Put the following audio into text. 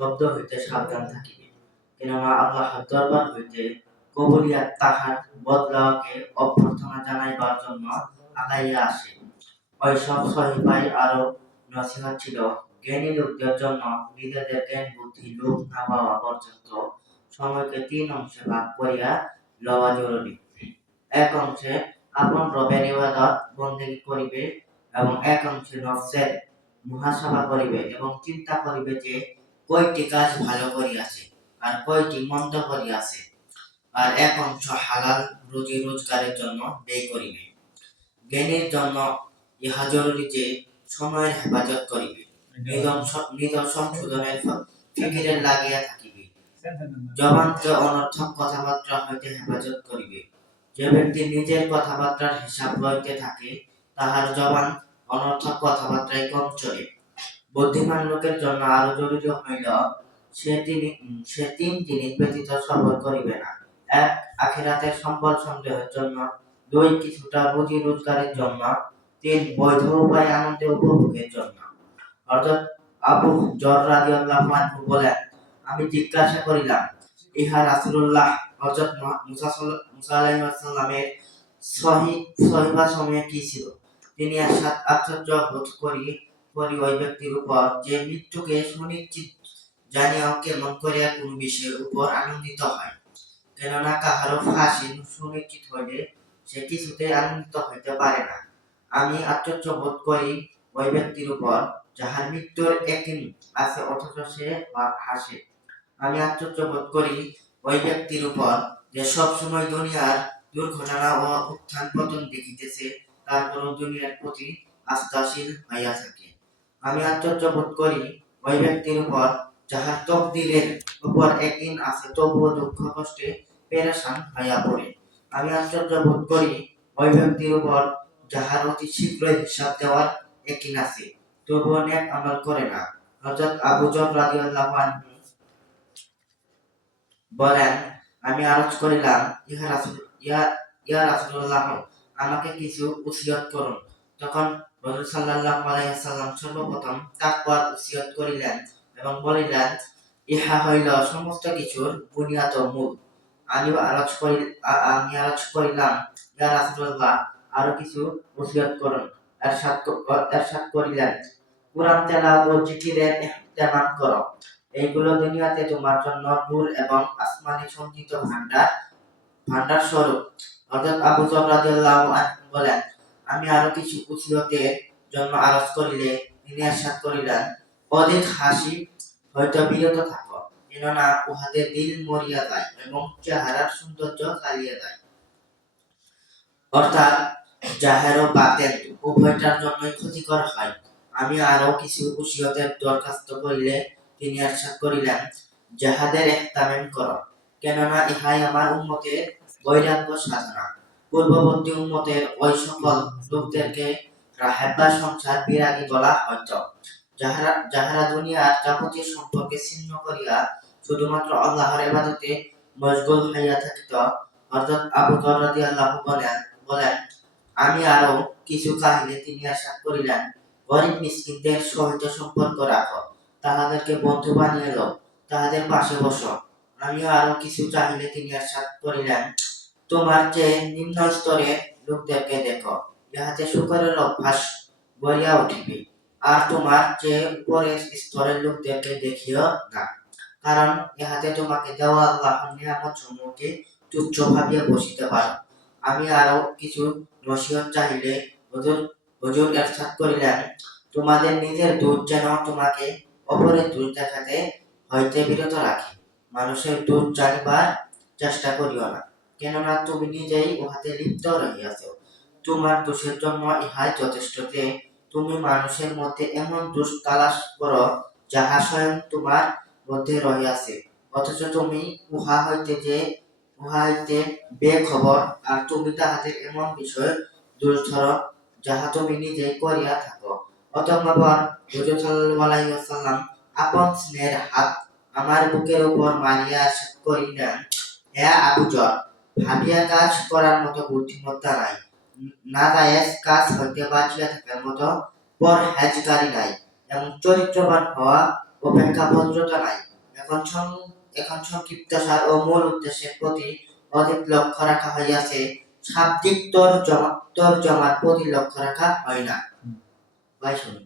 শব্দ হইতে সাবধান থাকিবে, কেননা আল্লাহর দরবার হইতে কবুলিয়াত তাহার বদলাকে অভ্যর্থনা জানাইবার জন্য আগাইয়া আসে। ওইসব সহিফায় আরো নসিহত ছিল, জ্ঞানী লোকদের জন্য নিজেদের জ্ঞান বুদ্ধি লোপ না পাওয়া পর্যন্ত সময়কে 3 অংশে ভাগ করিয়া লওয়া জরুরি। এক অংশে আপন রবের ইবাদত বন্দেগী করিবে এবং এক অংশে নফসের মুহাসাবা করিবে এবং চিন্তা করিবে যে কয়টি কাজ ভালো করিয়াছে আর কয়টি মন্দ করিয়াছে, আর এক অংশ হালাল রুজি রোজগারের জন্য ব্যয় করিবে। জ্ঞানীর জন্য ইহা জরুরি যে সময়ের হেফাজত করিবে, নিজ সংশোধনের ফিকিরে লাগিয়া থাকিবে, জবানকে অনর্থক কথাবার্তা হইতে হেফাজত করিবে। যে ব্যক্তি নিজের কথাবার্তার হিসাব লইতে থাকে, তাহার জবান অনর্থক কথাবার্তায় কম চলে। বুদ্ধিমান লোকের জন্য আরো জরুরি হইল সে 3 জিনিস ব্যতীত সফর করিবে না। 1. আখিরাতের সম্বল সংগ্রহের জন্য। 2. কিছুটা রুজি রোজগারের জন্য। 3. বৈধ উপায়ে আনন্দে উপভোগের জন্য। অর্থাৎ আবু যর রাদিয়াল্লাহু আনহু বলেন, আমি জিজ্ঞাসা করিলাম, ইহা রাসূলুল্লাহ হযরত মুসা আলাইহিস সালামের সহিফা সময়ে কি ছিল? তিনি আশ্চর্য বোধ করি ওই ব্যক্তির উপর যে মৃত্যুকে সুনিশ্চিত জানিয়াও কেমন করিয়া কোন বিষয়ের উপর আনন্দিত হয়, কেননা কাহারও ফাঁসি সুনিশ্চিত হইলে সে কিছুতেই আনন্দিত হইতে পারে না। আমি আশ্চর্য বোধ করি ওই ব্যক্তির উপর যাহার মৃত্যুর একদিন আছে অথচ সে হাসে। আমি আশ্চর্য বোধ করি ওই ব্যক্তির উপর যে সবসময় দুনিয়ার দুর্ঘটনা ও উত্থান পতন দেখিতেছে, তারপরও দুনিয়ার প্রতি আস্থাশীল হইয়া থাকে। আমি আশ্চর্য বোধ করি ওই ব্যক্তির উপর যাহার তকদিরের উপর একদিন আছে তবুও দুঃখ কষ্টে পেরেশান হইয়া পড়ে। আমি আশ্চর্য বোধ করি ওই ব্যক্তির উপর যাহার অতি শীঘ্রই হিসাব দেওয়ার একদিন আছে তবুও নেক আমল করে না। হযরত আবু যর রাদিয়াল্লাহু আনহু বলেন, আমি আরজ করিলাম, ইয়া রাসূলুল্লাহ, আমাকে কিছু ওসিয়ত করুন। তখন রাসূল সাল্লাল্লাহু আলাইহি ওয়াসাল্লাম সর্বপ্রথম তাকওয়ার ওসিয়ত করিলেন এবং বলিলেন, ইহা হইল সমস্ত কিছুর বুনিয়াদ ও মূল। আমি আরজ করিলাম, ইয়া রাসূলুল্লাহ, আরো কিছু ওসিয়ত করুন। এরশাদ করিলেন, কুরআন তেলাওয়াত ও জিকিরের ইহতিমাম করো। এইগুলো দুনিয়াতে তোমার জন্য নূর এবং আসমানী সঞ্চিত ভান্ডার স্বরূপ। হযরত আবু যর রাদিয়াল্লাহু আনহু বলেন, আমি আরো কিছু ওসিয়তের জন্য আরজ করিলে তিনি ইরশাদ করিলেন, অধিক হাসি হইতে বিরত থাকো, কেননা উহাতে দিল মরিয়া যায় এবং চেহারার সৌন্দর্য চালিয়ে যায়। অর্থাৎ জাহের ও বাতেন উভয়টার জন্যই ক্ষতিকর হয়। আমি আরো কিছু ওসিয়তের দরখাস্ত করিলে তিনি ইরশাদ করিলেন, জিহাদের ইহতিমাম করো, কেননা ইহাই আমার উম্মতের বৈরাগ্য সাধনা। পূর্ববর্তী উম্মতের ওই সকল লোকদেরকে রাহেব বা সংসার বিরাগী বলা হইত, যাহারা দুনিয়ার যাবতীয় সম্পর্কে ছিন্ন করিয়া শুধুমাত্র আল্লাহর ইবাদতে মশগুল হইয়া থাকিত। হযরত আবু যর রাদিয়াল্লাহু বলেন, আমি আরো কিছু চাহিলে তিনি ইরশাদ করিলেন, গরিব মিসকিনদের সহিত সম্পর্ক রাখো, তাহাদেরকে বন্ধু বানিয়ে লও, তাহাদের পাশে বসো। আমি আরো কিছু চাহিলে তিনি ইরশাদ করিলেন, তোমার চেয়ে নিম্ন স্তরের লোকদেরকে দেখো, ইহাতে শুকরের অভ্যাস গড়িয়া উঠিবে, আর তোমার চেয়ে উপরের স্তরের লোকদেরকে দেখিও না, কারণ ইহাতে তোমাকে দেওয়া আল্লাহর নিয়ামত সমূহকে তুচ্ছ ভাবিয়া বসিতে পারো। আমি আরো কিছু নসিহত চাহিলে হুজুর ইরশাদ করিলেন, তোমাদের নিজের দোষ যেন তোমাকে অপরের দোষ দেখাতে হইতে বিরত রাখে। মানুষের দোষ জানিবার চেষ্টা করিও না, কেননা তুমি নিজেই উহাতে লিপ্ত রহিয়াছ। তোমার দোষের জন্য ইহাই যথেষ্ট যে তুমি মানুষের মধ্যে এমন দোষ তালাশ করো যাহা স্বয়ং তোমার মধ্যে রহিয়াছে, অথচ তুমি উহা হইতে বেখবর, আর তুমি তাহাদের এমন বিষয় দোষ ধরো যাহা তুমি নিজেই করিয়া থাকো। অতঃপর হুজুর সাল্লাল্লাহু আলাইহি ওয়াসাল্লাম আপন স্নেহের হাত আমার বুকের উপর মারিয়া ইরশাদ করিলেন, হে আবু যর, ভাবিয়া কাজ করার মতো বুদ্ধিমত্তা নাই, নাজায়েজ কাজ হইতে বাঁচিয়া থাকার মতো পরহেজগারি নাই, এবং চরিত্রবান হওয়া অপেক্ষা ভদ্রতা নাই। এখন সংক্ষিপ্তসার ও মূল উদ্দেশ্যের প্রতি অধিক লক্ষ্য রাখা হইয়াছে, শাব্দিক তর্জমার প্রতি লক্ষ্য রাখা হয় না। ভাই শুনুন।